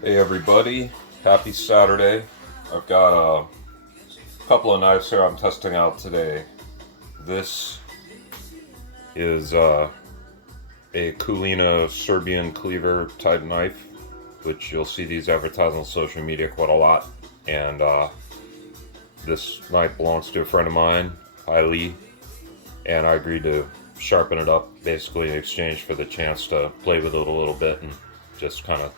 Hey everybody, happy Saturday. I've got a couple of knives here I'm testing out today. This is a Coolina Serbian cleaver type knife, which you'll see these advertised on social media quite a lot. And this knife belongs to a friend of mine, Lee, and I agreed to sharpen it up basically in exchange for the chance to play with it a little bit and just kind of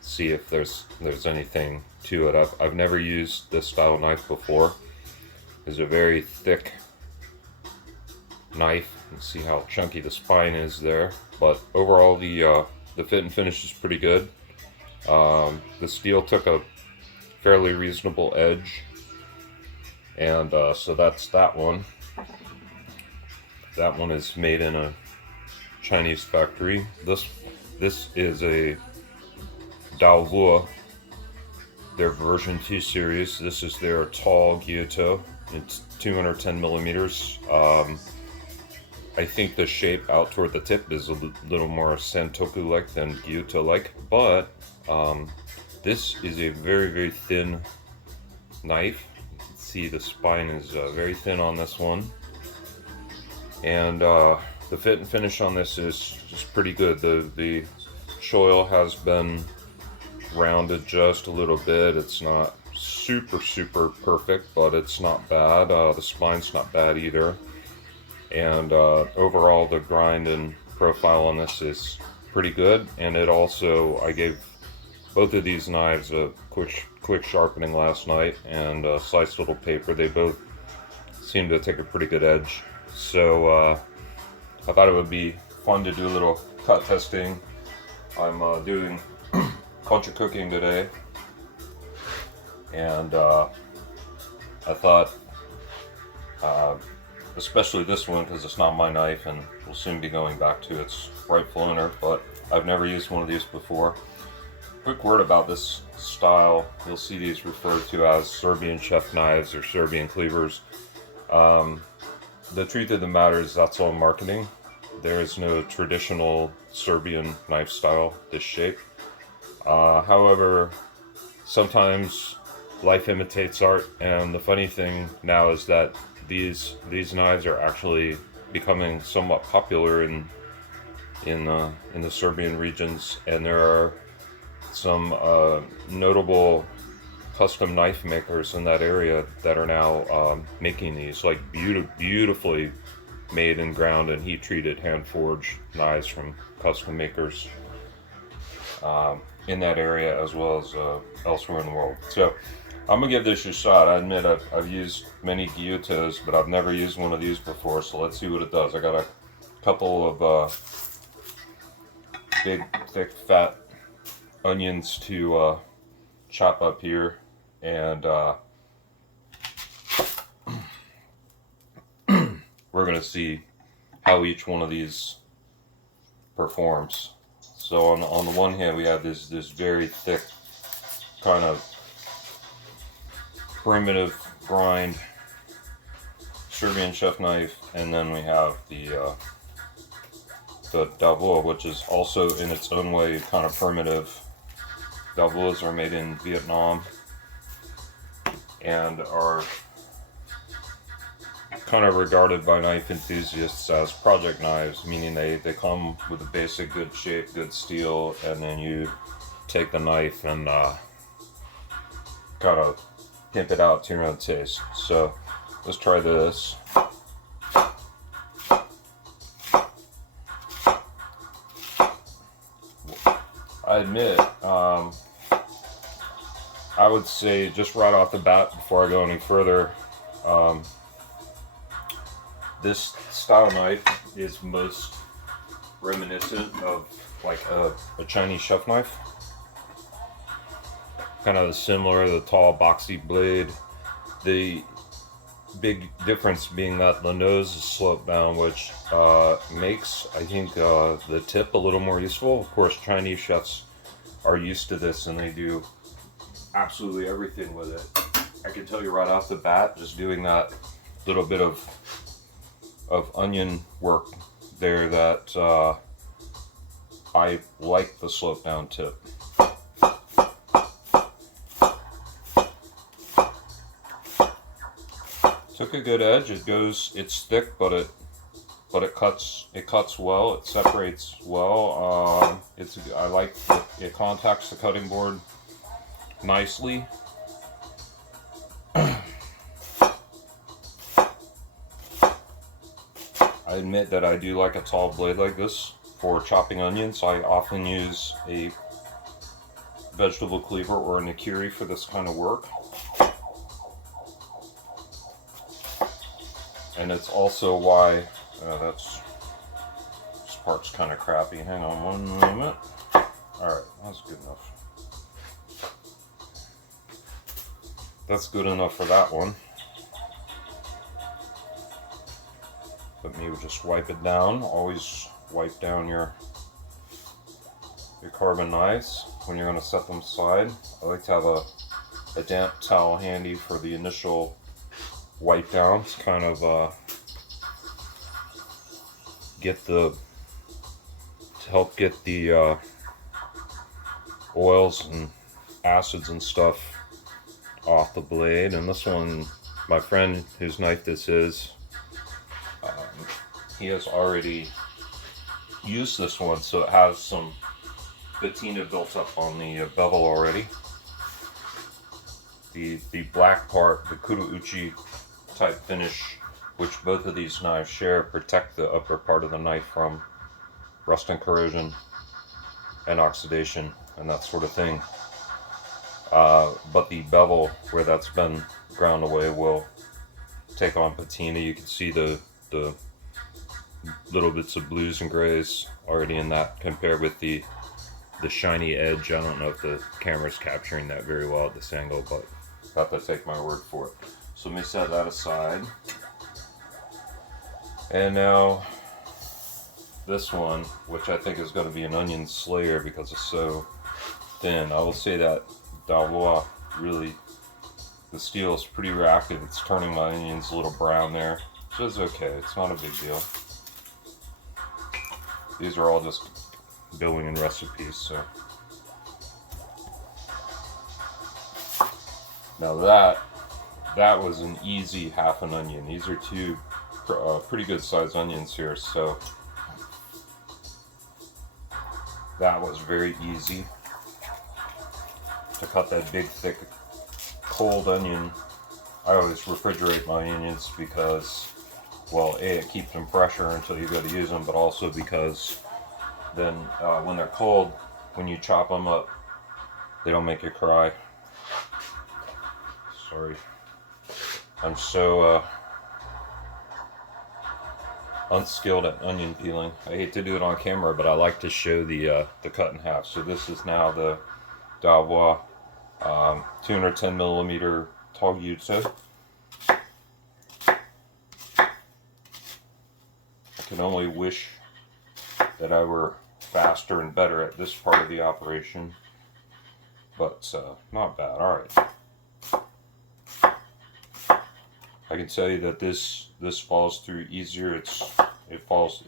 see if there's anything to it. I've never used this style of knife before. It's a very thick knife. You can see how chunky the spine is there, but overall the fit and finish is pretty good. The steel took a fairly reasonable edge, and so that's that one. That one is made in a Chinese factory. This is a Dao Vua, their version 2 series. This is their tall gyuto. It's 210 millimeters. I think the shape out toward the tip is a little more santoku-like than gyuto-like, but this is a very, very thin knife. You can see the spine is very thin on this one, and the fit and finish on this is pretty good. The choil has been rounded just a little bit. It's not super perfect, but it's not bad. The spine's not bad either, and overall the grind and profile on this is pretty good. And it also, I gave both of these knives a quick sharpening last night and a sliced little paper. They both seem to take a pretty good edge, so I thought it would be fun to do a little cut testing. I'm doing bunch of cooking today, and I thought, especially this one because it's not my knife and will soon be going back to its rightful owner, but I've never used one of these before. Quick word about this style: you'll see these referred to as Serbian chef knives or Serbian cleavers. The truth of the matter is that's all marketing. There is no traditional Serbian knife style this shape. However, sometimes life imitates art, and the funny thing now is that these knives are actually becoming somewhat popular in the Serbian regions, and there are some notable custom knife makers in that area that are now making these like beautifully made and ground and heat treated hand forged knives from custom makers in that area as well as elsewhere in the world. So I'm gonna give this a shot. I admit I've used many gyutos, but I've never used one of these before, so let's see what it does. I got a couple of big thick fat onions to chop up here, and we're gonna see how each one of these performs. So on the one hand, we have this very thick, kind of primitive grind Serbian chef knife, and then we have the Dao Vua, which is also in its own way kind of primitive. Dao Vuas are made in Vietnam and are kind of regarded by knife enthusiasts as project knives, meaning they come with a basic good shape, good steel, and then you take the knife and kind of pimp it out to your own taste. So let's try this. I admit, I would say just right off the bat, before I go any further, this style knife is most reminiscent of like a Chinese chef knife. Kind of similar, the tall boxy blade. The big difference being that the nose is sloped down, which makes, I think, the tip a little more useful. Of course, Chinese chefs are used to this and they do absolutely everything with it. I can tell you right off the bat, just doing that little bit of onion work there, that I like the slope down tip. Took a good edge. It's thick, but it cuts well. It separates well. I like it contacts the cutting board nicely. I admit that I do like a tall blade like this for chopping onions. I often use a vegetable cleaver or a nikiri for this kind of work. And it's also why this part's kind of crappy. Hang on one moment. Alright, that's good enough. That's good enough for that one. Let me just wipe it down. Always wipe down your carbon knives when you're going to set them aside. I like to have a damp towel handy for the initial wipe down to kind of help get the oils and acids and stuff off the blade. And this one, my friend whose knife this is, he has already used this one, so it has some patina built up on the bevel already. The black part, the kurouchi type finish, which both of these knives share, protect the upper part of the knife from rust and corrosion and oxidation and that sort of thing. But the bevel, where that's been ground away, will take on patina. You can see the little bits of blues and grays already in that, compared with the shiny edge. I don't know if the camera's capturing that very well at this angle, but have to take my word for it. So let me set that aside. And now this one, which I think is going to be an onion slayer because it's so thin. I will say that Dao Vua, really, the steel is pretty reactive. It's turning my onions a little brown there, so it's okay. It's not a big deal. These are all just going in recipes, so. Now that was an easy half an onion. These are two pretty good sized onions here, so that was very easy to cut that big, thick, cold onion. I always refrigerate my onions because, well, A, it keeps them fresher until you go to use them, but also because then when they're cold, when you chop them up, they don't make you cry. Sorry. I'm so unskilled at onion peeling. I hate to do it on camera, but I like to show the cut in half. So this is now the Dao Vua 210 millimeter tall gyuto. I can only wish that I were faster and better at this part of the operation, but not bad. All right. I can tell you that this falls through easier. It falls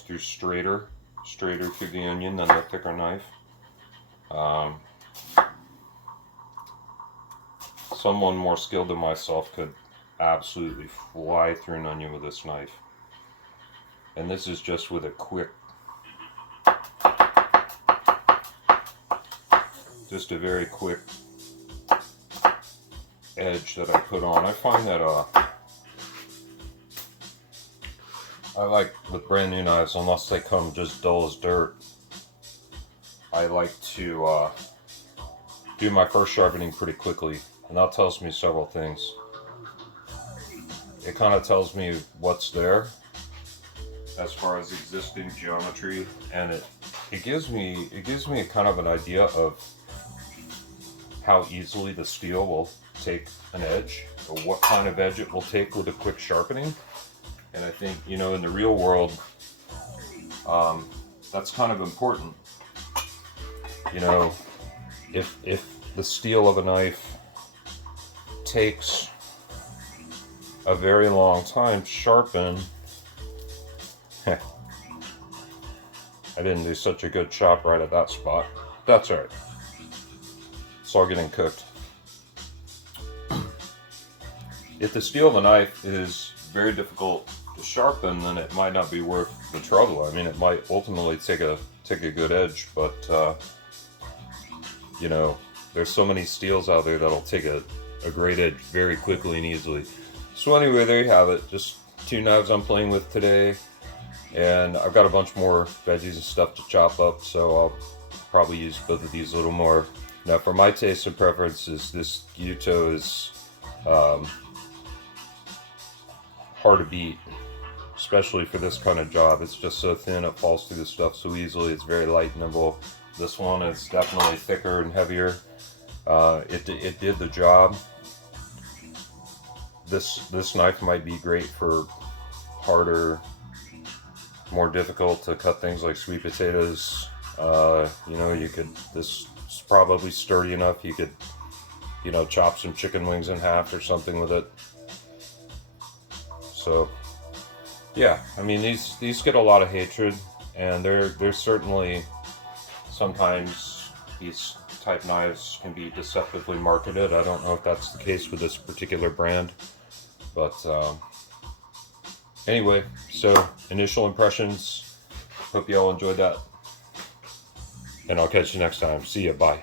through straighter through the onion than the thicker knife. Someone more skilled than myself could absolutely fly through an onion with this knife. And this is just with a quick, just a very quick edge that I put on. I find that I like with brand new knives, unless they come just dull as dirt, I like to do my first sharpening pretty quickly, and that tells me several things. It kind of tells me what's there as far as existing geometry, and it gives me a kind of an idea of how easily the steel will take an edge, or what kind of edge it will take with a quick sharpening. And I think, you know, in the real world, that's kind of important. You know, if the steel of a knife takes a very long time to sharpen, I didn't do such a good chop right at that spot. That's all right. It's all getting cooked. if the steel of a knife is very difficult to sharpen, then it might not be worth the trouble. I mean, it might ultimately take a good edge, but you know, there's so many steels out there that'll take a great edge very quickly and easily. So anyway, there you have it. Just 2 knives I'm playing with today, and I've got a bunch more veggies and stuff to chop up, so I'll probably use both of these a little more. Now, for my taste and preferences, this gyuto is hard to beat, especially for this kind of job. It's just so thin, it falls through the stuff so easily. It's very light and nimble. This one is definitely thicker and heavier. It did the job. This knife might be great for harder, more difficult to cut things like sweet potatoes. You know, this is probably sturdy enough. You could, you know, chop some chicken wings in half or something with it. So, yeah, I mean, these get a lot of hatred, and they're certainly, sometimes these type knives can be deceptively marketed. I don't know if that's the case with this particular brand, but anyway, so initial impressions. Hope you all enjoyed that, and I'll catch you next time. See ya, bye.